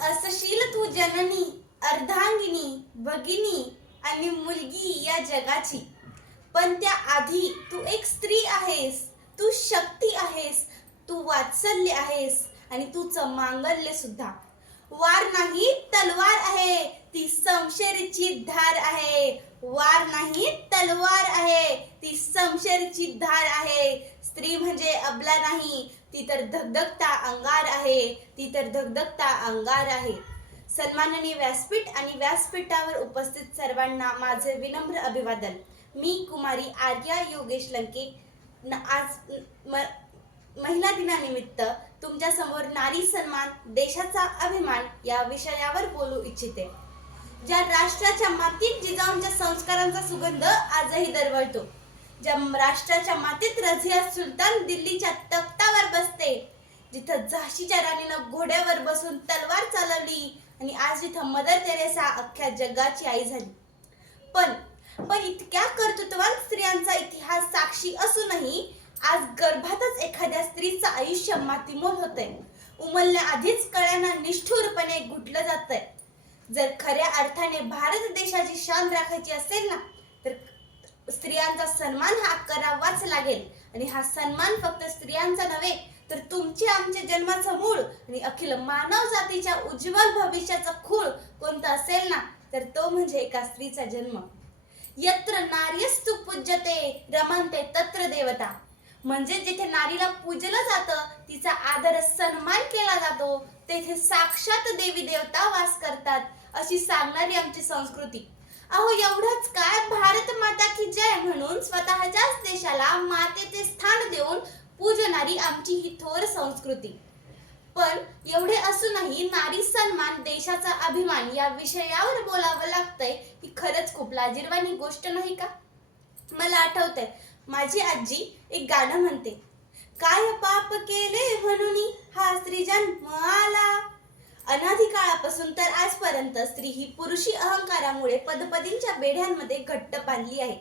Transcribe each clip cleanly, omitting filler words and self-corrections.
असशील तू जननी, अर्धांगिनी, भगिनी आणि मुलगी या जगाची. पण त्या आधी तू एक स्त्री आहेस, तू शक्ती आहेस, तू वात्सल्य आहेस आणि तूचं मांगल्य सुद्धा. वार नाही तलवार आहे, ती समशेरची धार आहे. वार नाही तलवार आहे, ती समशेरची धार आहे. स्त्री म्हणजे अबला नाही, ती तर धगधगता अंगार आहे, ती तर धगधगता अंगार आहे. सन्माननीय व्यासपीठ आणि व्यासपीठावर उपस्थित सर्वांना माझे विनम्र अभिवादन. मी कुमारी आर्या योगेश लंके आज महिला दिनानिमित्त तुमच्या समोर नारी सन्मान देशाचा अभिमान या विषयावर बोलू इच्छिते. ज्या राष्ट्राच्या मातीत जिजाऊंच्या संस्कारांचा सुगंध आजही दरवळतो, ज्या राष्ट्राच्या मातीत रझिया सुलतान दिल्लीच्या तख्तावर बसते, जिथं झाशीच्या राणीनं घोड्यावर बसून तलवार चालवली आणि आज जिथं मदर तेरेसा अख्ख्या जगाची आई झाली. पण इतक्या कर्तृत्ववान स्त्रियांचा इतिहास साक्षी असूनही आज गर्भातच एखाद्या स्त्रीचं आयुष्य मातीमोल होतंय. उमलण्याआधीच कळ्यांना निष्ठुरपणे घुटलं जातंय. जर खऱ्या अर्थाने भारत देशाची शान राखायची असेल ना, तर स्त्रियांचा सन्मान हा करावाच लागेल. आणि हा सन्मान फक्त स्त्रियांचा नव्हे, तर तुमचे आमचे जन्माचं मूळ आणि अखिल मानव जातीच्या उज्ज्वल भविष्याचा खूळ कोणता असेल ना, तर तो म्हणजे एका स्त्रीचा जन्म. यत्र नार्यस्तु पूज्यते रमन्ते तत्र देवता. म्हणजे जिथे नारीला पूजलं जातं, तिचा आदर सन्मान केला जातो, तेथे साक्षात देवी देवता वास करतात, अशी सांगणारी आमची संस्कृती. अहो एवढंच काय, भारत माता की जय म्हणून स्वतःच्याच देशाला मातेचे स्थान देऊन पूजणारी आमची ही थोर संस्कृती. पण एवढे असूनही नारी सन्मान देशाचा अभिमान या विषयावर बोलावं लागतंय, ही खरंच खूप लाजिरवाणी गोष्ट नाही का? मला आठवतंय, माझी आजी एक गाणं म्हणते, काय पाप केले म्हणून हा स्त्री जन्म आला. अनादी काळापासून तर आजपर्यंत स्त्री ही पुरुषी अहंकारामुळे पदपदींच्या बेड्यांमध्ये घट्ट बांधली आहे.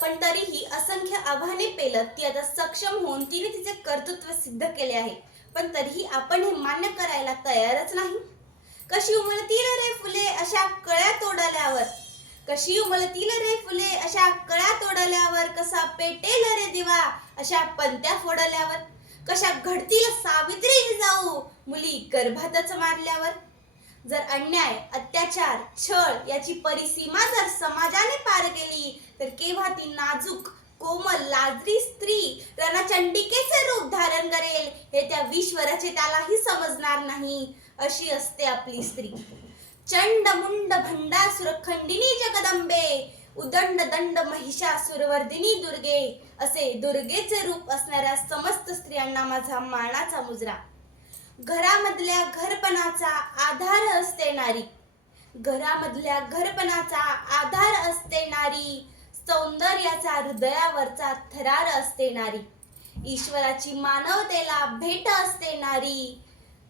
पण तरीही असंख्य आव्हाने पेलत ती आता सक्षम होऊन तिने तिचे कर्तृत्व सिद्ध केले आहे. पण तरीही आपण हे मान्य करायला तयारच नाही. कशी उमलतील रे फुले अशा कळ्या तोडल्यावर, कशी उमलतील रे फुले अशा कळ्या तोडल्यावर, कसा पेटेल रे दिवा अशा पंत्या फोडल्यावर, कशा घडतील सावित्री जिजाऊ मुली गर्भातच मारल्यावर. जर अन्याय, अत्याचार, छळ याची परिसीमा जर समाजाने पार केली, तर केव्हा ती नाजूक, कोमल, लाजरी स्त्री रणचंडिकेचे रूप धारण करेल हे त्या विश्वराचे त्यालाही समजणार नाही. अशी असते आपली स्त्री. चंड मुंड भंडासुर खंडिनी जगदंबे, उदंड दंड महिषासुरवर्धिनी दुर्गे, असे दुर्गेचे रूप असणाऱ्या समस्त स्त्रियांना माझा मानाचा मुजरा. घरामधल्या घरपणाचा आधार असते नारी, घरामधल्या घरपणाचा आधार असते नारी, सौंदर्याचा हृदयावरचा थरार असते नारी, ईश्वराची मानवतेला भेट असते नारी,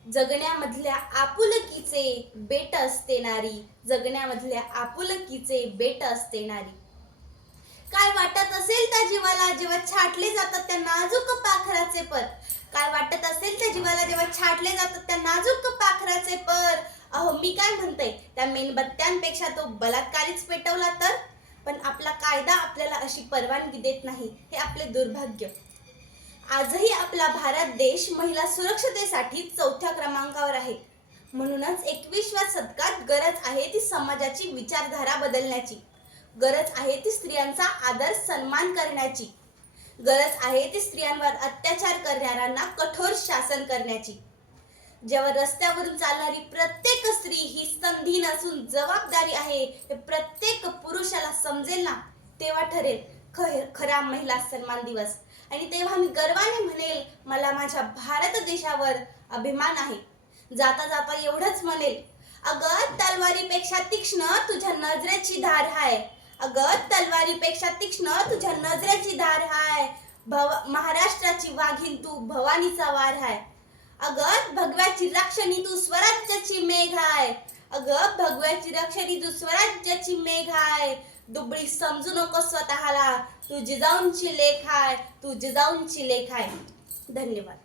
जगण्यामधल्या आपुलकीचे बेट असते नारी, जगण्यामधल्या आपुलकीचे बेट असते नारी. काय वाटत असेल त्या जीवाला जेव्हा छाटले जातात त्या नाजूक पाखराचे पर, काय वाटत असेल त्या जीवाला जेव्हा छाटले जातात त्या नाजूक पाखराचे पर. अहो मी काय म्हणते, त्या मेणबत्त्यांपेक्षा तो बलात्कारीच पेटवला तर. पण आपला कायदा आपल्याला अशी परवानगी देत नाही, हे आपले दुर्भाग्य. आजही आपला भारत देश महिला सुरक्षतेसाठी 4थ्या क्रमांकावर आहे. म्हणूनच 21व्या शतकात गरज आहे ती समाजाची विचारधारा बदलण्याची, गरज आहे ती स्त्रियांचा आदर सन्मान करण्याची, गरज आहे ती स्त्रियांवर अत्याचार करणाऱ्यांना कठोर शासन करण्याची. जेव्हा रस्त्यावरून चालणारी प्रत्येक स्त्री ही संधी नसून जबाबदारी आहे हे प्रत्येक पुरुषाला समजेल ना, तेव्हा ठरेल खरा महिला सन्मान दिवस. आणि तेव्हा मी गर्वाने म्हणेल, मला माझ्या भारत देशावर अभिमान आहे. जाता जाता एवढंच म्हणेल, अगं तलवारीपेक्षा तीक्ष्ण तुझ्या नजरेची धार हाय, अगं तलवारीपेक्षा तीक्ष्ण तुझ्या नजरेची धार हाय, महाराष्ट्राची वाघीण तू भवानीचा वार हाय, अगं भगव्याची रक्षणी तू स्वराज्याची मेघ हाय, अगं भगव्याची रक्षणी तू स्वराज्याची मेघ हाय. दुबळी समजू नको स्वतःला, तू जिजाऊंची लेख हाय, तू जिजाऊंची लेख हाय. धन्यवाद.